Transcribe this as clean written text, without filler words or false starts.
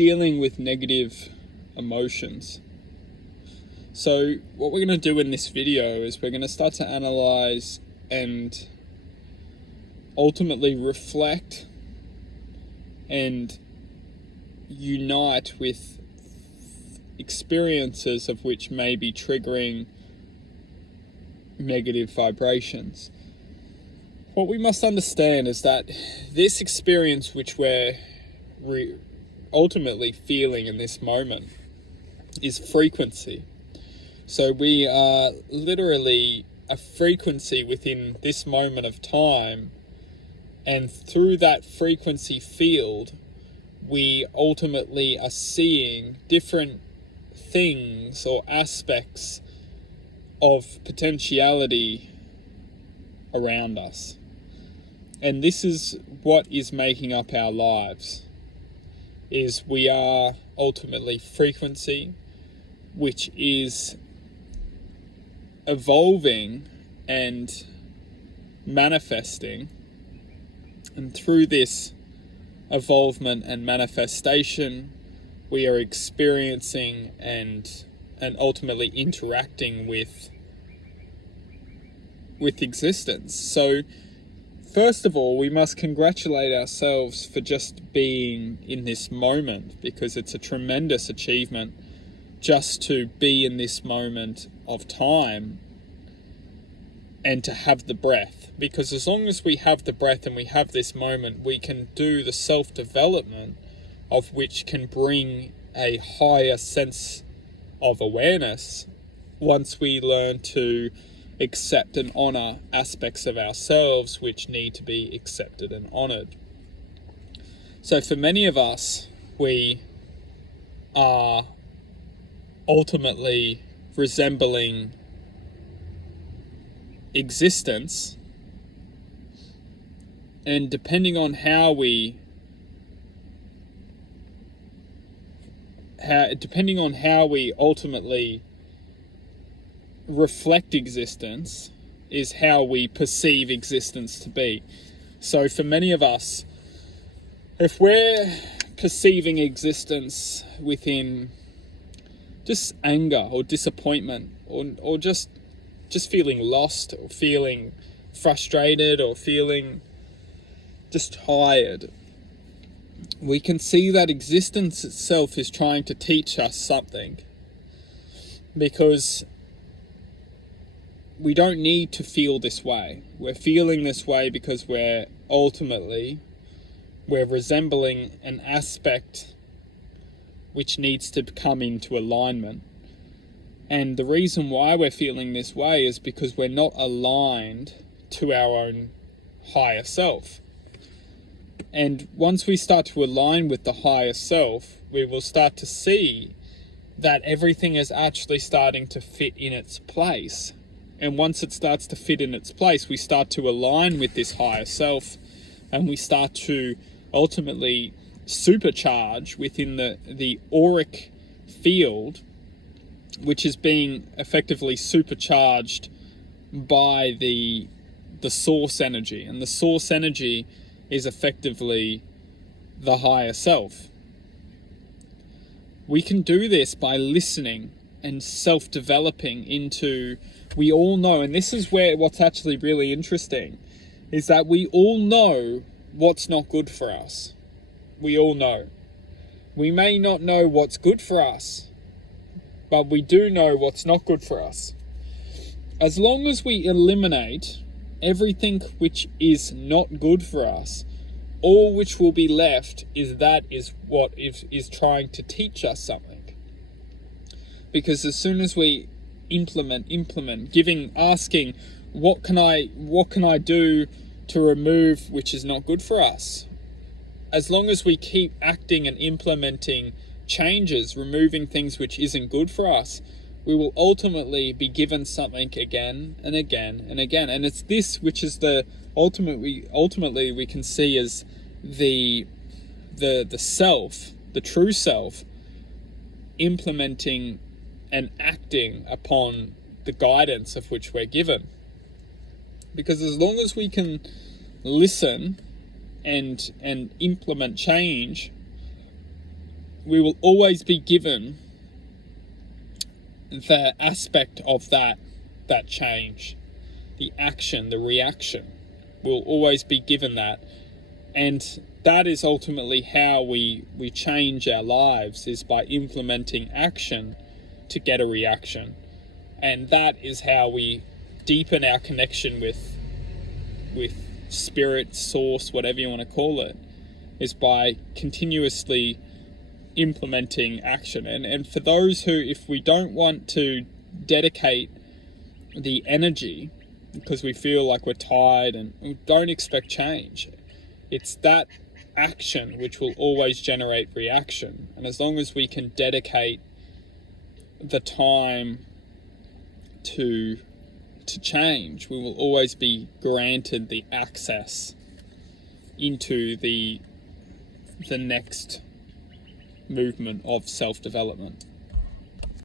dealing with negative emotions. So what we're going to do in this video is we're going to start to analyze and ultimately reflect and unite with experiences of which may be triggering negative vibrations. What we must understand is that this experience which we're ultimately feeling in this moment is frequency. So we are literally a frequency within this moment of time, and through that frequency field we ultimately are seeing different things or aspects of potentiality around us. And this is what is making up our lives, is we are ultimately frequency, which is evolving and manifesting. And through this evolvement and manifestation, we are experiencing and ultimately interacting with existence. So first of all, we must congratulate ourselves for just being in this moment, because it's a tremendous achievement just to be in this moment of time and to have the breath. Because as long as we have the breath and we have this moment, we can do the self-development of which can bring a higher sense of awareness once we learn to accept and honor aspects of ourselves which need to be accepted and honored. So for many of us, we are ultimately resembling existence, and depending on how we ultimately reflect existence is how we perceive existence to be. So for many of us, if we're perceiving existence within just anger or disappointment, or just feeling lost, or feeling frustrated, or feeling just tired, we can see that existence itself is trying to teach us something, because we don't need to feel this way. We're feeling this way because we're resembling an aspect which needs to come into alignment. And the reason why we're feeling this way is because we're not aligned to our own higher self. And once we start to align with the higher self, we will start to see that everything is actually starting to fit in its place. And once it starts to fit in its place, we start to align with this higher self, and we start to ultimately supercharge within the auric field, which is being effectively supercharged by the source energy. And the source energy is effectively the higher self. We can do this by listening and self-developing into, we all know, and this is where what's actually really interesting, is that we all know what's not good for us. We all know. We may not know what's good for us, but we do know what's not good for us. As long as we eliminate everything which is not good for us, all which will be left is what is trying to teach us something. Because as soon as we implement, asking, what can I do to remove which is not good for us? As long as we keep acting and implementing changes, removing things which isn't good for us, we will ultimately be given something again and again and again. And it's this which is the ultimately we can see as the self, the true self, implementing and acting upon the guidance of which we're given. Because as long as we can listen and implement change, we will always be given the aspect of that change, the action, the reaction. We'll always be given that. And that is ultimately how we change our lives, is by implementing action to get a reaction. And that is how we deepen our connection with spirit, source, whatever you want to call it, is by continuously implementing action. And for those who, if we don't want to dedicate the energy because we feel like we're tired and we don't expect change, it's that action which will always generate reaction. And as long as we can dedicate the time to change, we will always be granted the access into the next movement of self-development.